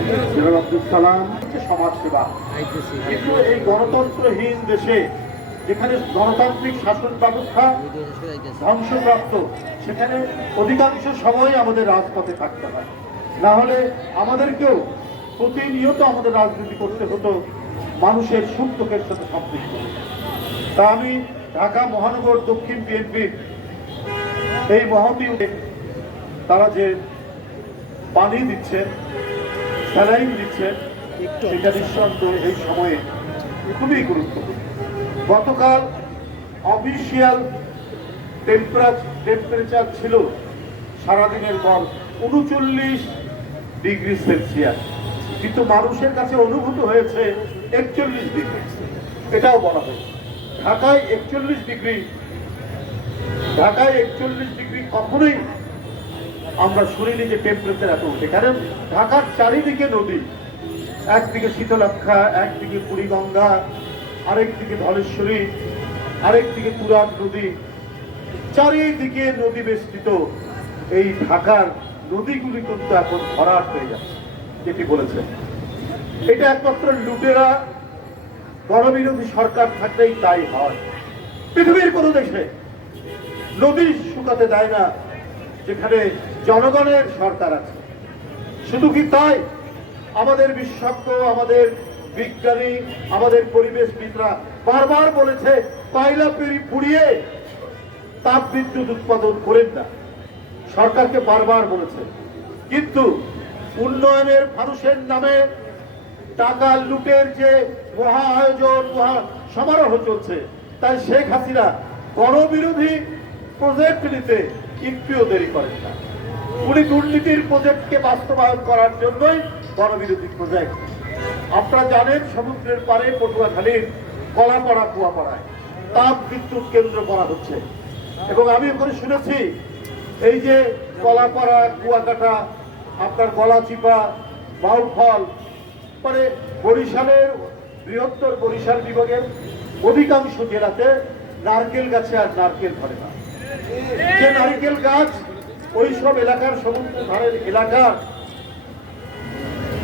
আব্দুল সালাম সমাজসেবা, কিন্তু এই গণতন্ত্রহীন দেশে যেখানে গণতান্ত্রিক শাসন ব্যবস্থা ধ্বংসপ্রাপ্ত, সেখানে অধিকাংশ সময় আমাদের রাজপথে থাকতে হয়। না হলে আমাদেরকেও প্রতিনিয়ত আমাদের রাজনীতি করতে হতো মানুষের সুখ দুঃখের সাথে সম্পৃক্ত। তা আমি ঢাকা মহানগর দক্ষিণ বিএনপির এই মহতী তারা যে পানি দিচ্ছেন, স্যালাইন দিচ্ছেন, সেটা নিঃসন্দেহে এই সময়ে খুবই গুরুত্বপূর্ণ। গতকাল অফিসিয়াল টেম্পারেচার ছিল সারাদিনের পর 39 ডিগ্রি সেলসিয়াস, কিন্তু মানুষের কাছে অনুভূত হয়েছে 41 ডিগ্রি। এটাও বলা হয়েছে ঢাকায় 41 ডিগ্রি কখনোই আমরা শুনিনি যে টেম্পারেচার এত উঠে। কারণ ঢাকার চারিদিকে নদী, একদিকে শীতলক্ষা, একদিকে বুড়িগঙ্গা, আরেকদিকে ধলেশ্বরী, আরেকদিকে তুরাগ নদী, চারিদিকে নদী বেষ্টিত এই ঢাকার নদীগুলি কিন্তু এখন ভরাট হয়ে যাচ্ছে, যেটি বলেছেন। এটা একমাত্র লুটেরা গণবিরোধী সরকার থাকলেই তাই হয়। পৃথিবীর কোন দেশে নদী শুকাতে দেয় না যেখানে জনগণের সরকার আছে। শুধু কি তাই, আমাদের বিশেষজ্ঞ, আমাদের বিজ্ঞানী, আমাদের পরিবেশবিদরা বারবার বলেছে কয়লা পুড়িয়ে তাপ বিদ্যুৎ উৎপাদন করেন না, সরকারকে বারবার বলেছে। কিন্তু উন্নয়নের মানুষের নামে টাকা লুটের যে মহা আয়োজন, মহা সমারোহ চলছে, তাই শেখ হাসিনা গণবিরোধী প্রজেক্ট নিতে একটুও দেরি করেন না। উনি দুর্নীতির প্রজেক্টকে বাস্তবায়ন করার জন্যই গণবিরোধী প্রজেক্ট। আপনারা জানেন সমুদ্রের পারে পটুয়াখালীর কলাপাড়া কুয়াপাড়ায় তাপ বিদ্যুৎ কেন্দ্র করা হচ্ছে, এবং আমি ওখানে শুনেছি এই যে কলাপাড়া, কুয়াকাটা, আপনার গলাচিপা, বাউফল, মানে বরিশালের বৃহত্তর বরিশাল বিভাগের অধিকাংশ জেলাতে নারকেল গাছে আর নারকেল ধরে না। যে নারকেল গাছ ওই সব এলাকার সমুদ্র ধারের এলাকার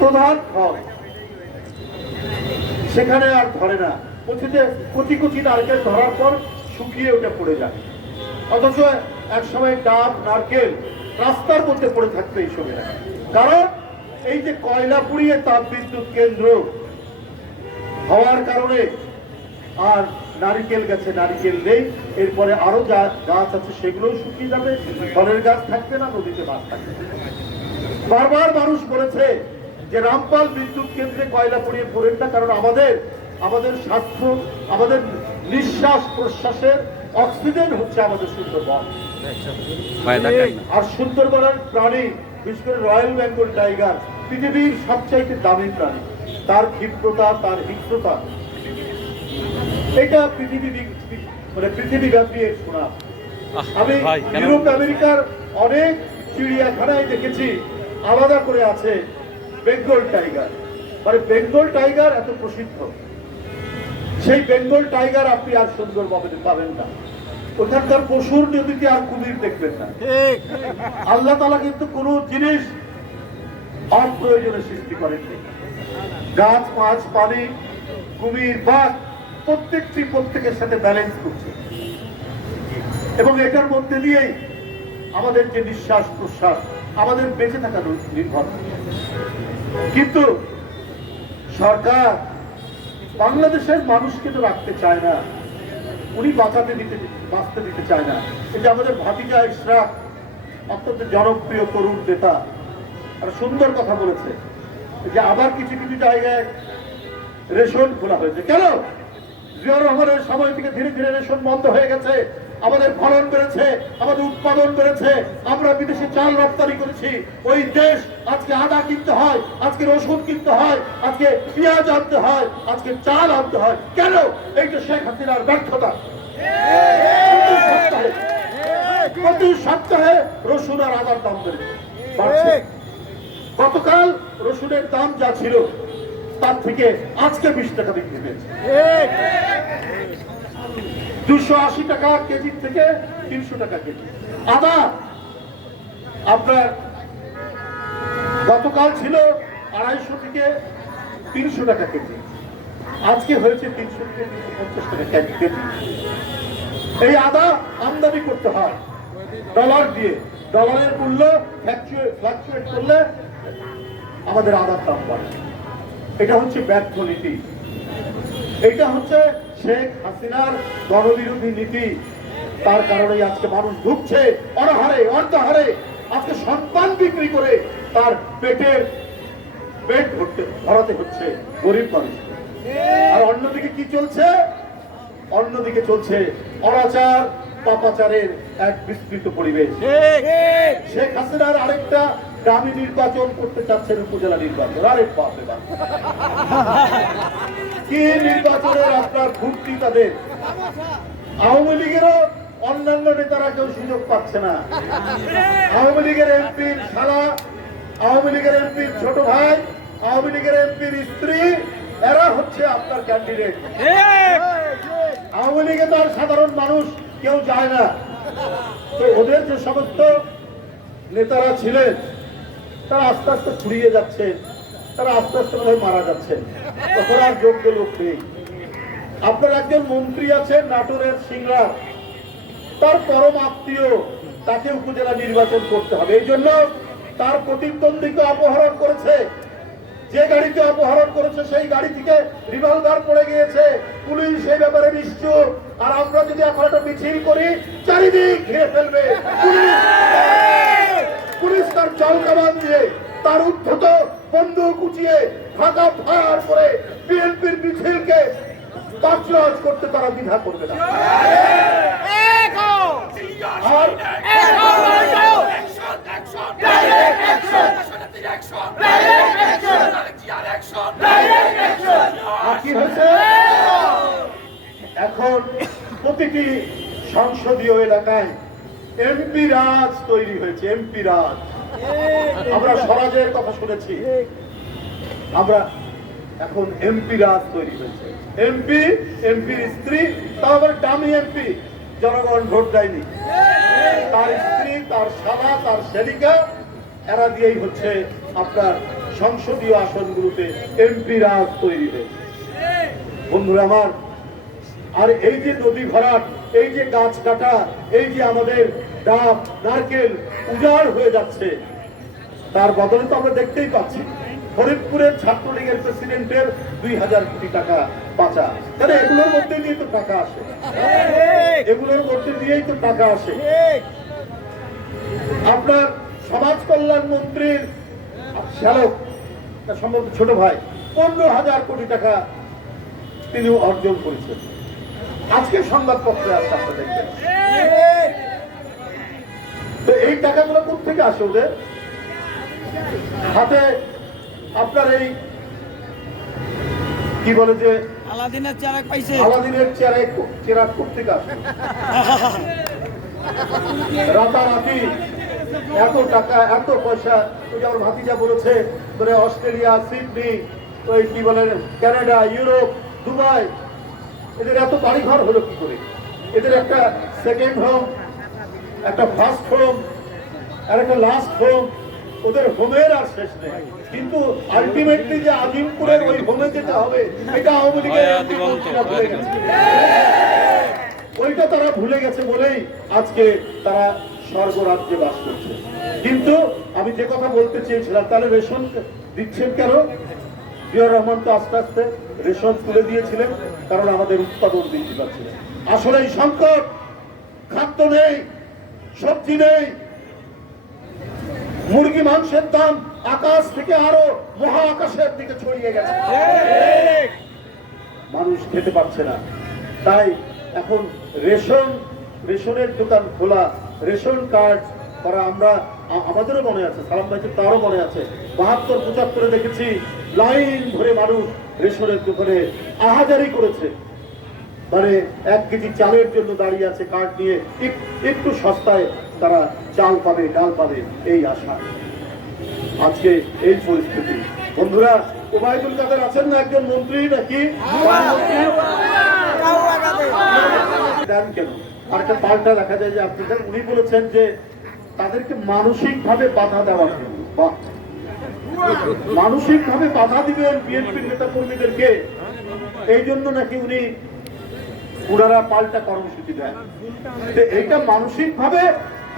প্রধান ফল, সেখানে আর ধরে না। কচি কচি নারকেল ধরার পর শুকিয়ে ওটা পড়ে যায়। অথচ এক সময় ডাব, নারকেল রাস্তার মধ্যে পড়ে থাকবে এইসব এলাকা। কারণ এই যে কয়লা পুড়িয়ে তাপ বিদ্যুৎ কেন্দ্র হওয়ার কারণে আর নারিকেল গাছে নারিকেল নেই, এরপরে আরো যা গাছ আছে সেগুলোও শুকিয়ে যাবে, ফলের গাছ থাকবে না, নদীতে মাছ থাকবে না। বারবার মানুষ বলেছে যে রামপাল বিদ্যুৎ কেন্দ্রে কয়লা পুড়িয়ে পড়েন না, কারণ আমাদের স্বাস্থ্য, আমাদের নিঃশ্বাস প্রশ্বাসের অক্সিজেন হচ্ছে আমাদের সুন্দরবন। আর সুন্দরবনের প্রাণী, বিশেষ করে রয়্যাল বেঙ্গল টাইগার পৃথিবীর সবচাইতে দামি প্রাণী। তার ক্ষিপ্রতা, তার হিংস্রতা, এটা পৃথিবীব্যাপী এর সুনাম। আমি ইউরোপ আমেরিকার অনেক চিড়িয়াখানায় দেখেছি আলাদা করে আছে বেঙ্গল টাইগার। মানে বেঙ্গল টাইগার এত প্রসিদ্ধ, সেই বেঙ্গল টাইগার আপনি আর সুন্দরবনে পাবেন না। ওখানকার পশুর নদীতে আর কুমির দেখবেন না। আল্লাহ তাআলা কিন্তু কোন জিনিস অপ্রয়োজনে সৃষ্টি করেননি। গাছ, মাছ, পানি, কুমির, বাঘ প্রত্যেকটি প্রত্যেকের সাথে ব্যালেন্স করছে, এবং এটার মধ্যে দিয়েই আমাদের যে নিঃশ্বাস প্রশ্বাস, আমাদের বেঁচে থাকা নির্ভর। কিন্তু সরকার বাংলাদেশের মানুষকে তো রাখতে চায় না, উনি বাঁচতে দিতে চায় না। এই যে আমাদের ভাতিজা ইশরাক, অত্যন্ত জনপ্রিয় তরুণ নেতা, আর সুন্দর কথা বলেছে যে আবার কিছু কিছু জায়গায় রেশন খোলা হয়েছে। কেন? জিয়াউর রহমানের সময় থেকে ধীরে ধীরে রেশন বন্ধ হয়ে গেছে, আমাদের ফলন বেড়েছে, আমাদের উৎপাদন বেড়েছে, আমরা বিদেশে চাল রপ্তানি করেছি। ওই দেশ আজকে আদা কিনতে হয়, আজকে রসুন কিনতে হয়, আজকে পেঁয়াজ আনতে হয়, আজকে চাল আনতে হয়। কেন? এইটা শেখ হাসিনার ব্যর্থতা। প্রতি সপ্তাহে রসুন আর আদার দাম বাড়ছে। গতকাল রসুনের দাম যা ছিল তার থেকে আজকে 20 টাকা বৃদ্ধি পেয়েছে। 280 টাকা কেজি থেকে 300 টাকা কেজি। আদা আপনার গতকাল ছিল 250 থেকে 300 টাকা কেজি, আজকে হয়েছে 300 থেকে 350 টাকা কেজি। এই আদা আমদানি করতে হয় ডলার দিয়ে, ডলারের মূল্য ফ্লাকচুয়েট করলে আমাদের আদার দাম বাড়ে। এটা হচ্ছে ব্যর্থ নীতি, এটা হচ্ছে শেখ হাসিনার জনবিরোধী নীতি। তার কারণে আজকে মানুষ ভুগছে অনাহারে, অর্ধাহারে। আজকে সন্তান বিক্রি করে তার পেটের পেট ভরাতে হচ্ছে গরিব মানুষ। আর অন্যদিকে কি চলছে? অন্যদিকে চলছে অনাচার পাপাচারের এক বিস্তৃত পরিবেশ। শেখ হাসিনার আরেকটা দামি নির্বাচন করতে চাচ্ছেন, উপজেলা নির্বাচন। আরে বাপরে বাপ, কি নির্বাচনের আপনার ভর্তি তাদের। আওয়ামী লীগেরও অন্যান্য নেতারা কেউ সুযোগ পাচ্ছে না। আওয়ামী লীগের এমপির শালা, আওয়ামী লীগের এমপির ছোট ভাই, আওয়ামী লীগের এমপির স্ত্রী, এরা হচ্ছে আপনার ক্যান্ডিডেট। আওয়ামী লীগে তো আর সাধারণ মানুষ কেউ যায় না। তো ওদের যে সমস্ত নেতারা ছিলেন তারা আস্তে আস্তে ফুরিয়ে যাচ্ছে, তারা আস্তে আস্তে মারা যাচ্ছে, তখন আর যোগ্য লোক নেই। আপনার একজন মন্ত্রী আছে নাটোরের সিংড়া, তার পরম আত্মীয়, তাকে উপজেলা নির্বাচন করতে হবে। এই জন্য তার প্রতিদ্বন্দ্বীকে অপহরণ করেছে। যে গাড়িতে অপহরণ করেছে সেই গাড়ি থেকে রিভলভার পড়ে গিয়েছে। পুলিশ সেই ব্যাপারে নিশ্চুপ। আর আমরা যদি এখন একটা মিছিল করি, চারিদিক ঘিরে ফেলবে পুলিশ। তার জল কামান দিয়ে, তার উদ্ধত বন্দুক উঁচিয়ে ঢাকা ফায়ার করে বিএনপির মিছিলকে তছনছ করতে তারা দ্বিধা করবে না। কি হয়েছে? এখন প্রতিটি সংসদীয় এলাকায় এমপি রাজ তৈরি হয়েছে। এমপি রাজ, আমরা স্বরাজের কথা শুনেছি, আমরা এখন এমপি রাজ তৈরি হয়েছে। এমপি, এমপির স্ত্রী, তাও আবার দামি এমপি, জনগণ ভোট দেয়নি, তার স্ত্রী, তার শালা, তার সেবিকা, এরা দিয়েই হচ্ছে আপনার সংসদীয় আসনগুলোতে এমপি রাজ তৈরি হয়েছে। বন্ধুরা আমার, আর এই যে নদী ভরাট, এই যে গাছ কাটা, এই যে আমাদের ডাব নারকেল উজাড় হয়ে যাচ্ছে, তার বদলে তো আমরা দেখতেই পাচ্ছি ফরিদপুরের ছাত্রলীগের প্রেসিডেন্টের 2000 কোটি টাকা বাঁচা। তাহলে এগুলোর মধ্যে দিয়ে তো টাকা আসে, এগুলোর মধ্যে দিয়েই তো টাকা আসে। আপনার সমাজ কল্যাণ মন্ত্রীর শ্যালক, সম্ভবত ছোট ভাই, 15,000 কোটি টাকা তিনি অর্জন করেছেন। আজকে সংবাদপত্রে আসছে, আপনারা দেখবেন। তো এই টাকাগুলো কোথেকে আসে ওদের হাতে? আপনার এই কি বলে যে আলাদিনের চেরাগ পাইছে, আলাদিনের চেরাগ কোথেকে আসে? রাতারাতি এত টাকা, এত পয়সা। ওই যে আমার ভাতিজা বলেছে, অস্ট্রেলিয়া, সিডনি, ওই কি বলে কানাডা, ইউরোপ, দুবাই, এদের এত বাড়িঘর হলো কি করে? এদের একটা সেকেন্ড হোম, একটা ফার্স্ট হোম, আর একটা লাস্ট হোম। ওদের হোমের আর শেষ নেই। কিন্তু আলটিমেটলি যে আজিমপুরের ওই হোমে যেতে হবে, এটা আওয়ামী লীগের ভুলে গেছে। ওইটা তারা ভুলে গেছে বলেই আজকে তারা স্বর্গরাজ্যে বাস করছে। কিন্তু আমি যে কথা বলতে চেয়েছিলাম, তাহলে রেশন দিচ্ছেন কেন? জিয়াউর রহমান তো আস্তে আস্তে রেশন তুলে দিয়েছিলেন, কারণ আমাদের উৎপাদন বৃদ্ধি পাচ্ছে। আসলে এই সংকট, খাদ্য নেই, সবজি নেই, মুরগি মাংসের দাম আকাশ থেকে আরো মহা আকাশের দিকে ছড়িয়ে গেছে, মানুষ খেতে পারছে না। তাই এখন রেশনের দোকান খোলা, রেশন কার্ড করা। আমরা আমাদেরও মনে আছে, সালাম ভাই তারও মনে আছে, 72-75 দেখেছি লাইন ধরে মানুষ রেশনের দোকানে আহাজারি করেছে। মানে 1 কেজি চালের জন্য দাঁড়িয়ে আছে কার্ড নিয়ে, একটু সস্তায় তারা চাল পাবে, ডাল পাবে, এই আশা। আজকে এই পরিস্থিতি। বন্ধুরা, ওবায়দুল কাদের আছেন না একজন মন্ত্রী নাকি? দেন কেন? আর একটা পাল্টা দেখা যায় যে আপনাদের উনি বলেছেন যে তাদেরকে মানসিক ভাবে বাধা দেওয়ার জন্য। মানসিকভাবে বাধা দিবেন বিএনপির নেতা কর্মীদেরকে, এই জন্য নাকি ওনারা পাল্টা কর্মসূচি দেন। এইটা মানসিকভাবে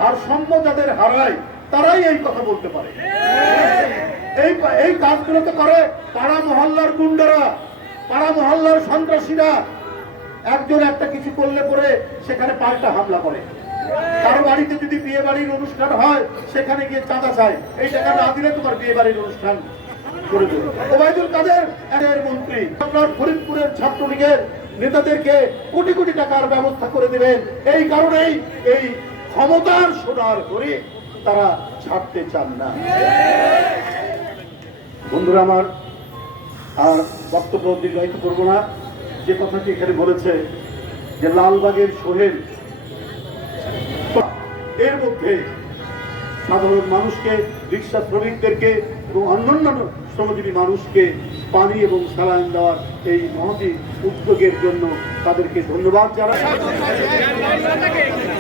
ভারসাম্য যাদের হারায় তারাই এই কথা বলতে পারে। এই কাজগুলো তো করে পাড়া মহল্লার গুন্ডারা, পাড়া মহল্লার সন্ত্রাসীরা। একজন একটা কিছু করলে পরে সেখানে পাল্টা হামলা করে। কারো বাড়িতে যদি বিয়ে বাড়ির অনুষ্ঠান হয় সেখানে গিয়ে চাঁদা চায়, এই টাকা না দিলে তোমার বিয়ে বাড়ির অনুষ্ঠান করে দেবে। ওবায়দুল কাদের এর মন্ত্রী আপনার ফরিদপুরের ছাত্রলীগের নেতাদেরকে কোটি কোটি টাকার ব্যবস্থা করে দিবেন। এই কারণেই এই ক্ষমতার সোনার করে তারা ছাড়তে চান না। বন্ধুরা আমার, আর বক্তব্য দীর্ঘায়িত করবো না। যে কথাটি এখানে বলেছে যে লালবাগের সোহেল, এর মধ্যে সাধারণ মানুষকে, রিক্সা শ্রমিকদেরকে এবং অন্যান্য শ্রমজীবী মানুষকে পানি এবং স্যালাইন দেওয়ার এই মহতি উদ্যোগের জন্য তাদেরকে ধন্যবাদ জানাই।